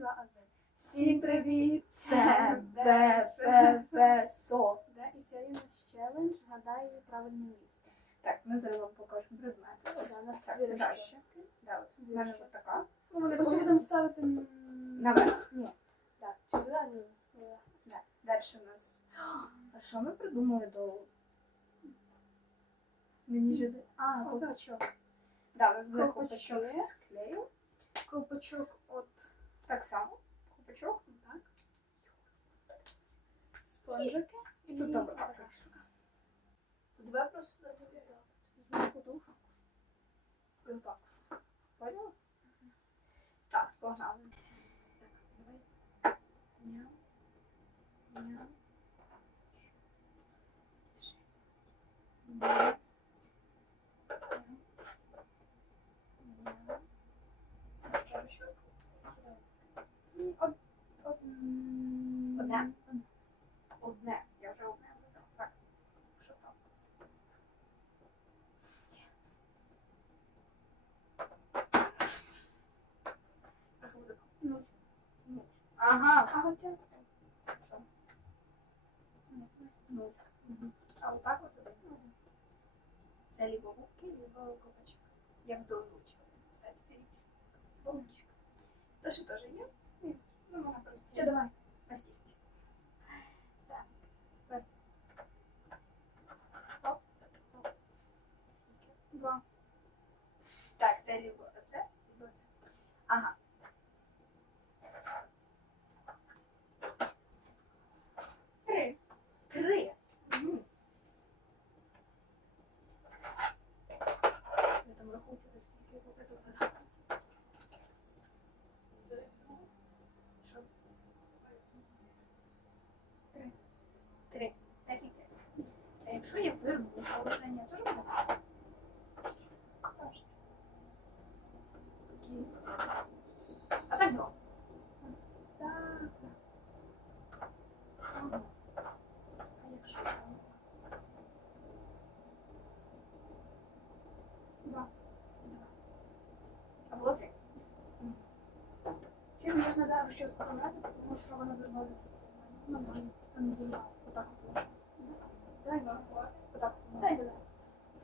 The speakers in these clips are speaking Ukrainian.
два, один. Всім привіт! Це БФФСО. Да, і сьогодні наш челендж вгадай правильне місце. Так, ми зараз вам покажемо предмети. От, Да, у нас так, ще. розчоски. Да, от, в мене от така. Ну, повинні- ставити Наверх. Ні. Так, сюди, ні. Ні. Да. Далі у нас. А що ми придумали до. Мені же. А, колпачок. Да, у нас буде колпачок з клею. Колпачок от Так само. Колпачок. так. Спонжики. І тут добре. Так, так. Давай просто так. Візьмемо подушку. І отак. Поняла? Так, погнали. Так, давай. Ням. Ням. Ням. Ням. Спонжик. Сюди. М, од- М, Одне. Одне. Я вже одне вибрала. Так. Що там? Рахунок. Ну. Ага. А хотя Що? Ну. А отак от туди. Це лібо губки, лібо копачок. Я буду озвучувати. Кстати, дивіться. Бомбочка. Та що теж є? Ні. Ну, вона просто. Все, давай. На стільці. Так. Тепер. Оп. Оп. Два. Так, це лібо якщо я верну положення, теж буде? А так два. Так. Ага. А якщо? Два. А було три. Чи мені ж треба щось позабрати, тому що воно дуже багато. Ну, там дуже. Отак от можна. Давай два. Отак. Дай задай.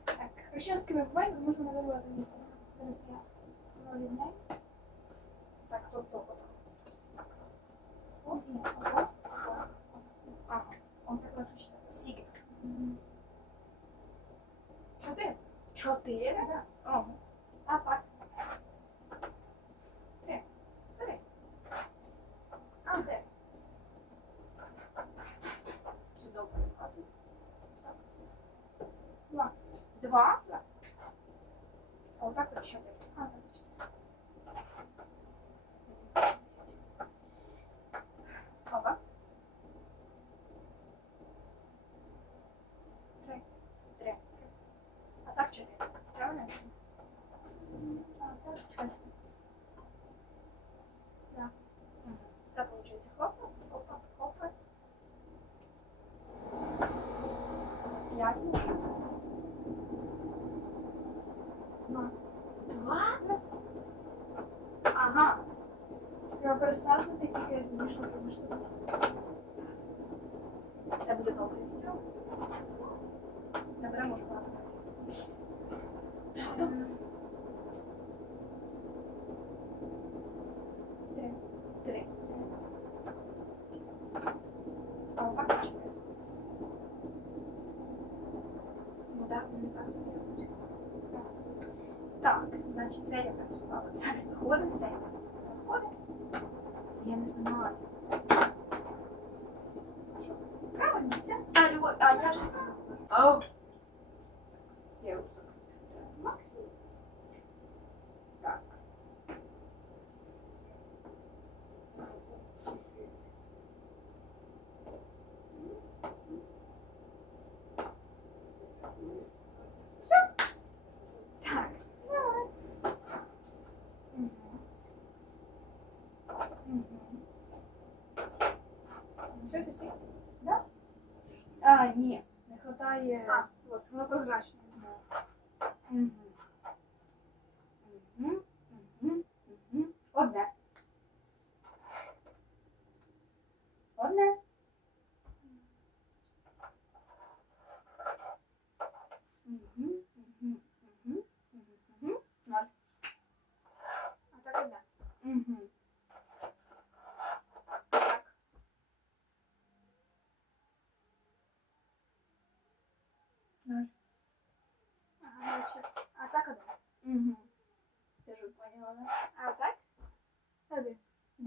Так, розчаски ми тому що вона добре місце. Зараз я рівняю. Так, тобто отак. О, ні, ого, ого. Ага. Он так читати. Сік. Чотири. Чотири? Да. Ага. А так. Три. Три. А, де? Сюди вкладу. Два. Два? Да. А отак от чотири. А, так, чотири. Ага. Три. Три. А так чотири. Правильно? А, так, чотири. Мгм. Так, виходить, хлопа, хлопа, хлопа. П'ять може. Два. Два? Ага. Треба переставити тільки між собою. Це буде довге відео. Наберемо може багато. Що там? Три. Три. Ну так, не так зробили. Так, значить це я працювала. Це не виходить, це я працювала. Виходить? Я не знаю. Що? Правильно, все. А, Любов, а я ж... Ау. Я його закручу. Максимум. Так. Все. Так. Мгм. Мгм. Все, це всі? А, ні, не хватає. А, от, воно прозрачне. Мгм. Мгм. Мгм. Мгм. Одне.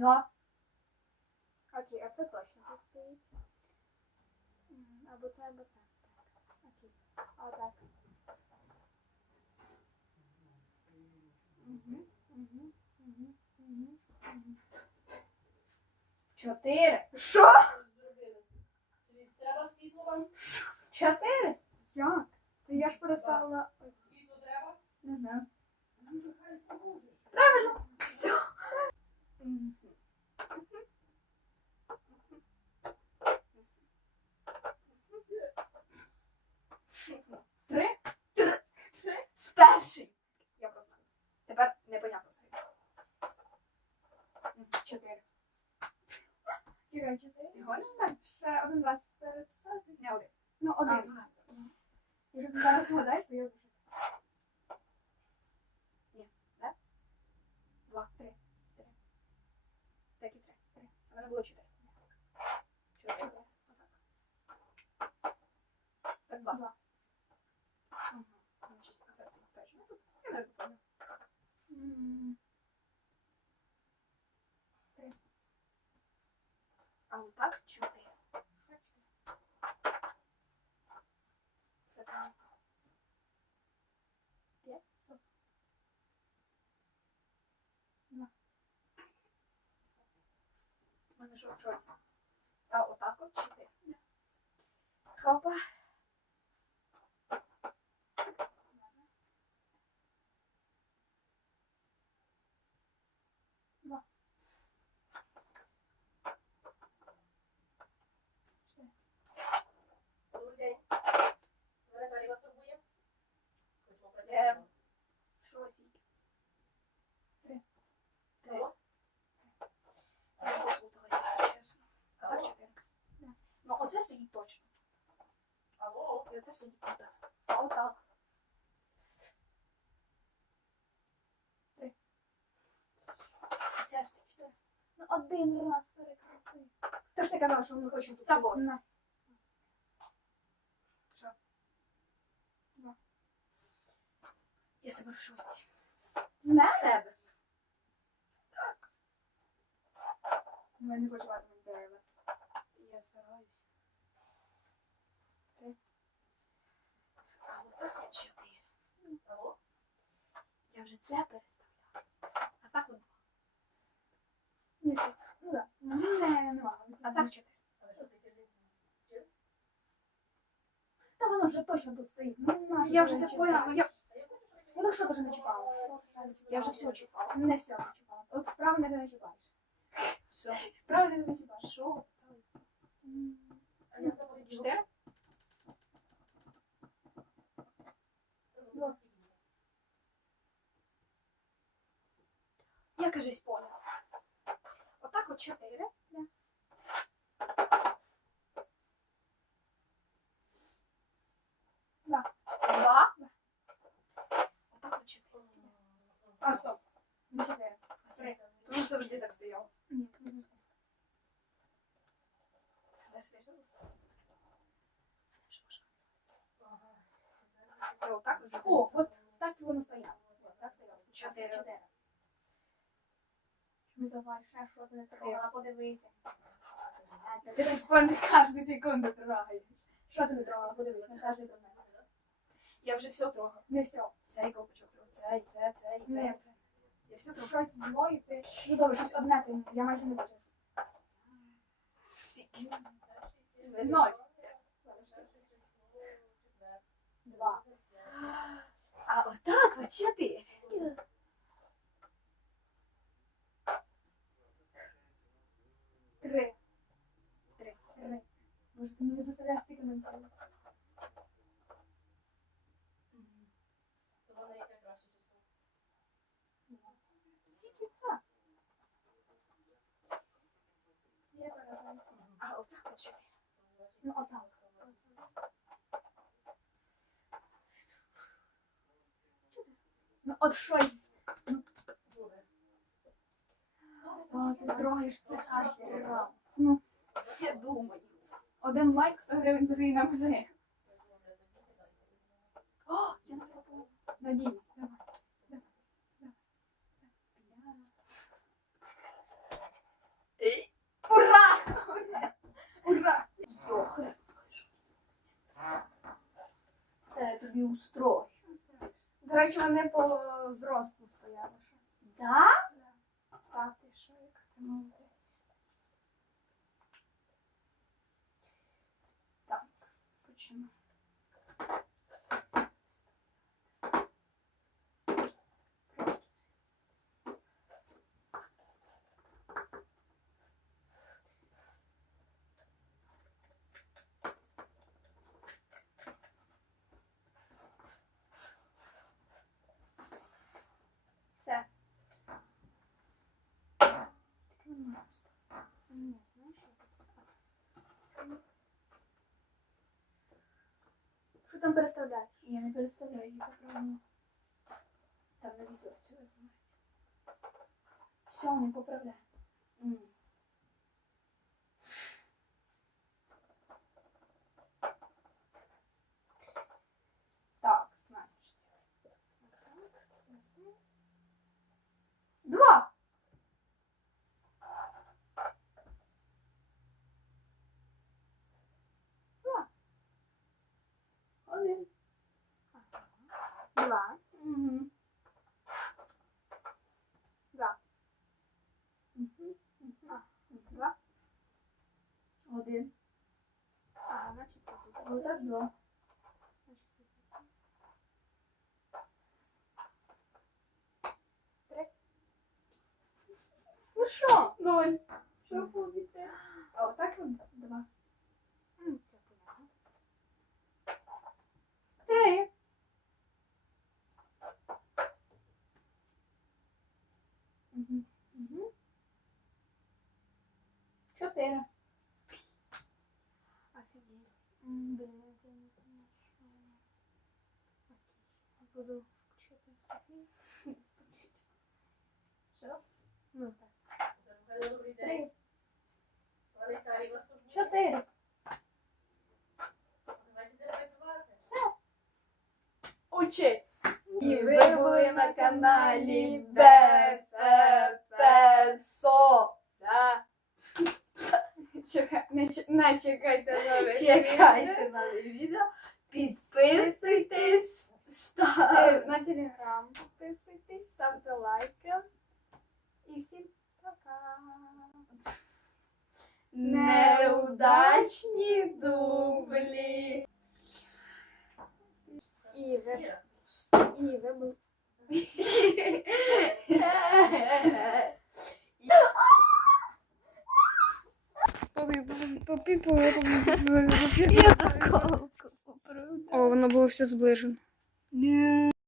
Два. Окей, а це точно тут стоїть. М, Або це, або це. Так. Окей. А так. Угу, угу, угу, угу, угу. Чотири. Що? Треба світло вам? Чотири? Як? Це я ж переставила. Світло треба? Не знаю. Правильно. Все. Три? Три. З перший. Я просто. Тепер непонятно взагалі. Мгм, Чотири. Чекай, чотири. Ти гониш так? Ще один раз перед ставити. Не один. Ну, А, один. ну, Якщо ти зараз згадаєш, то я вже. Два. Три. Три. Так і три. Три. У мене було чотири. Чотири. Отак. Так, два. Два. Мгм. Значить, а це стоїть точно тут. Я не помню. М, А так чути. Мене що в шоці? А отак от чути? Хопа. Добрий день. Мене далі вас турбує? Хочемо Ем. працювати. Що сіки? Три. Три. Алло? Я вже заплуталася, якщо чесно. А так Алло? чотири. Ну оце стоїть точно. Алло? І оце стоїть тут. А отак. Три. Це стоїть чотири. Ну, один раз перекрути. Хто ж ти казав, що воно точно тут стоїть? вот. На. Я з тебе в шоці. З мене? З себе. Ну, я не хочу вас дерева. Я стараюсь. Три. А отак от чотири. Алло? Я вже це переставляла. А так. Ні. Ну, так. Ну, не, нема. А так чотири. Та воно вже точно тут стоїть. Ну, Я вже це поняла. ну, Я, Ну, що вже не чіпала? я вже все чіпала. Не все чіпала. От правильно не чіпаєш. Все. Правильно не чіпаєш. Що? М, А я там відійду. Чотири? Ну, Я кажись поняла. Отак от чотири. Да. Два. Два. Отак от чотири. А, стоп. Не чотири. А це Тому завжди так не отак О, от так воно стояло. Так стояло. Чотири. Чотири. Ну давай, ще що ти не трогала, подивися. Ти так спонж кожну секунду трогаєш. Що ти не трогала, подивись, на кожний предмет. Я вже все трогав. Не все. Цей ковпачок трогав, це, і це, це, і це. Я все трогав. Щось двоє ти. Ну добре, щось одне ти. Я майже не бачу. Скільки? Ноль. Два. А отак от чотири. Три. Три. Три. Боже, ти мені заставляєш стільки ментально. от щось буде. О, ти трогаєш це аж. Ну, я думаю. Один лайк 100 гривень за на музей. О, я не попала. Надіюсь, давай. давай, давай. Ура! Ура! Ура! Йохре. Та я тобі устрой! Коротше, вони по зросту стояли. ще. Да? Так, ти що, як ти молодець. Так, почему? Просто Все. Ні, знаєш, я тут- Що там переставляєш? Я не переставляю я поправила. Там на відео все. Все, не поправляю. М. Так, значить. Два. Два. Один. Два. Два. А, два. Один. Ага, значить тут. Отак два. Ну що? Ноль. Що буде? А отак от два. Три. Мгм. Угу. Чотири. Офігеть. М, Блін, я не знаю, що. Окей. Буду включити Софію. Що? Ну так. Добрий день. Три. Пане Віталій, вас турбує? Чотири. Давайте де працювати. Все. Учи. І ви були на каналі БФФСО. Да. Чекай, не, ч- не чекайте нових Чекайте відео. нові відео. Підписуйтесь. Е, Ставте. На телеграм підписуйтесь, ставте лайки. І всім пока. Неудачні дублі. І ви, і ви. Я заколку О, воно було все зближено.